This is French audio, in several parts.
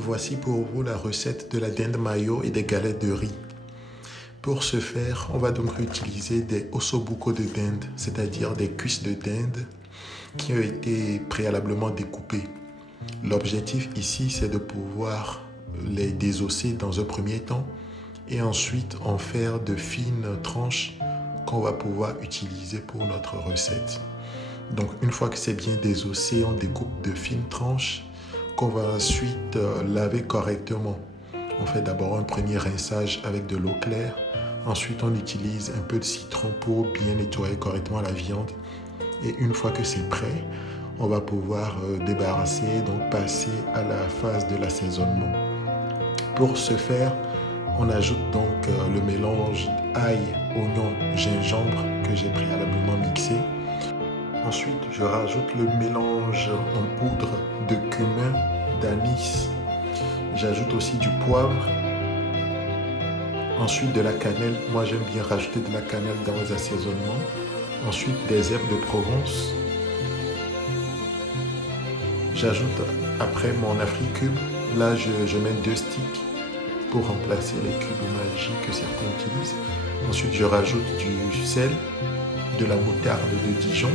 Voici pour vous la recette de la dinde mayo et des galettes de riz. Pour ce faire, on va donc utiliser des ossobuco de dinde, c'est-à-dire des cuisses de dinde qui ont été préalablement découpées. L'objectif ici, c'est de pouvoir les désosser dans un premier temps et ensuite en faire de fines tranches qu'on va pouvoir utiliser pour notre recette. Donc une fois que c'est bien désossé, on découpe de fines tranches qu'on va ensuite laver correctement. On fait d'abord un premier rinçage avec de l'eau claire. Ensuite, on utilise un peu de citron pour bien nettoyer correctement la viande. Et une fois que c'est prêt, on va pouvoir débarrasser, donc passer à la phase de l'assaisonnement. Pour ce faire, on ajoute donc le mélange ail, oignon, gingembre que j'ai préalablement mixé. Ensuite, je rajoute le mélange en poudre de cumin, d'anis. J'ajoute aussi du poivre. Ensuite, de la cannelle. Moi, j'aime bien rajouter de la cannelle dans les assaisonnements. Ensuite, des herbes de Provence. J'ajoute après mon africube. Là, je mets 2 sticks pour remplacer les cubes Maggi que certains utilisent. Ensuite, je rajoute du sel, de la moutarde de Dijon,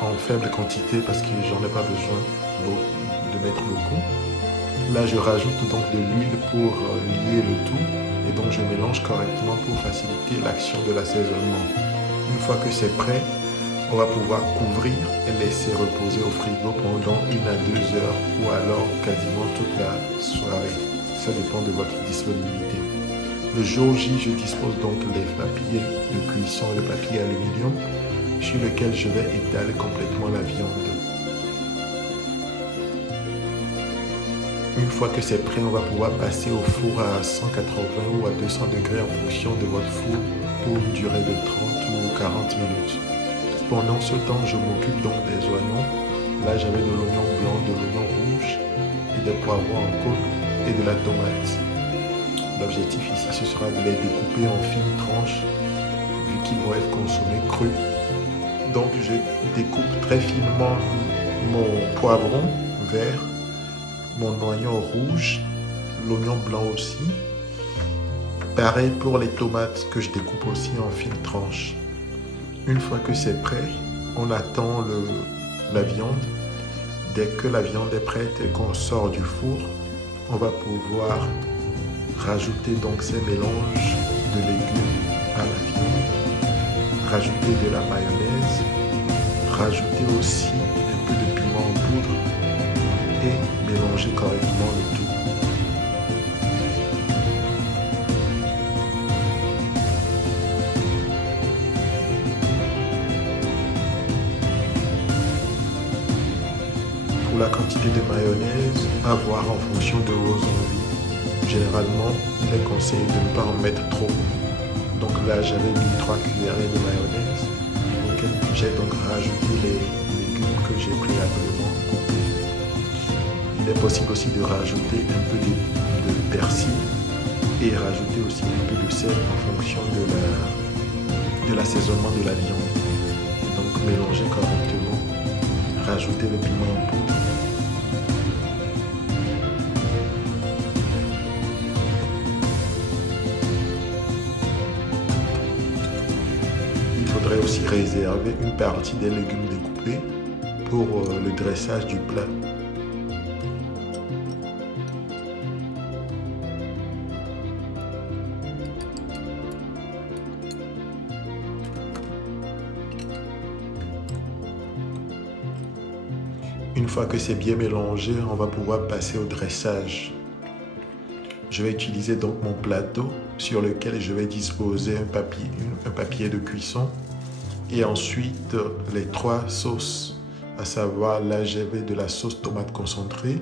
en faible quantité parce que j'en ai pas besoin de mettre beaucoup. Là, je rajoute donc de l'huile pour lier le tout et donc je mélange correctement pour faciliter l'action de l'assaisonnement. Une fois que c'est prêt, on va pouvoir couvrir et laisser reposer au frigo pendant 1 à 2 heures ou alors quasiment toute la soirée. Ça dépend de votre disponibilité. Le jour J, je dispose donc les papiers de cuisson et le papier aluminium sur lequel je vais étaler complètement la viande. Une fois que c'est prêt, on va pouvoir passer au four à 180 ou à 200 degrés en fonction de votre four pour une durée de 30 ou 40 minutes. Pendant ce temps, je m'occupe donc des oignons. Là, j'avais de l'oignon blanc, de l'oignon rouge et des poivrons en coque et de la tomate. L'objectif ici, ce sera de les découper en fines tranches vu qu'ils vont être consommés crus. Donc, je découpe très finement mon poivron vert, mon oignon rouge, l'oignon blanc aussi. Pareil pour les tomates que je découpe aussi en fines tranches. Une fois que c'est prêt, on attend la viande. Dès que la viande est prête et qu'on sort du four, on va pouvoir rajouter donc ces mélanges de légumes à la viande, rajouter de la mayonnaise, rajouter aussi un peu de piment en poudre et mélanger correctement le tout. Pour la quantité de mayonnaise, à voir en fonction de vos envies. Généralement, il est conseillé de ne pas en mettre trop. Donc là, j'avais mis 3 cuillerées de mayonnaise, auquel j'ai donc rajouté les légumes que j'ai préalablement coupés. Il est possible aussi de rajouter un peu de persil et rajouter aussi un peu de sel en fonction de l'assaisonnement de la viande. Et donc mélanger correctement, rajouter le piment en poudre. Il faudrait aussi réserver une partie des légumes découpés pour le dressage du plat. Une fois que c'est bien mélangé, on va pouvoir passer au dressage. Je vais utiliser donc mon plateau sur lequel je vais disposer un papier de cuisson et ensuite les 3 sauces, à savoir là j'avais de la sauce tomate concentrée,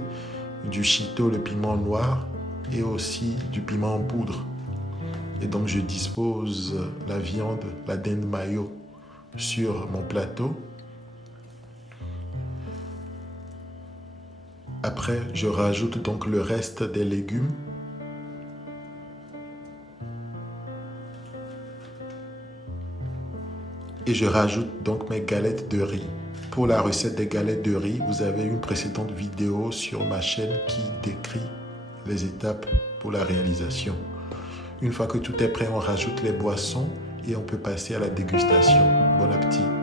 du chito, le piment noir et aussi du piment en poudre. Et donc je dispose la viande, la dinde mayo sur mon plateau. Après, je rajoute donc le reste des légumes. Et je rajoute donc mes galettes de riz pour la recette des galettes de riz, vous avez une précédente vidéo sur ma chaîne qui décrit les étapes pour la réalisation. Une fois que tout est prêt, on rajoute les boissons et on peut passer à la dégustation. Bon appétit!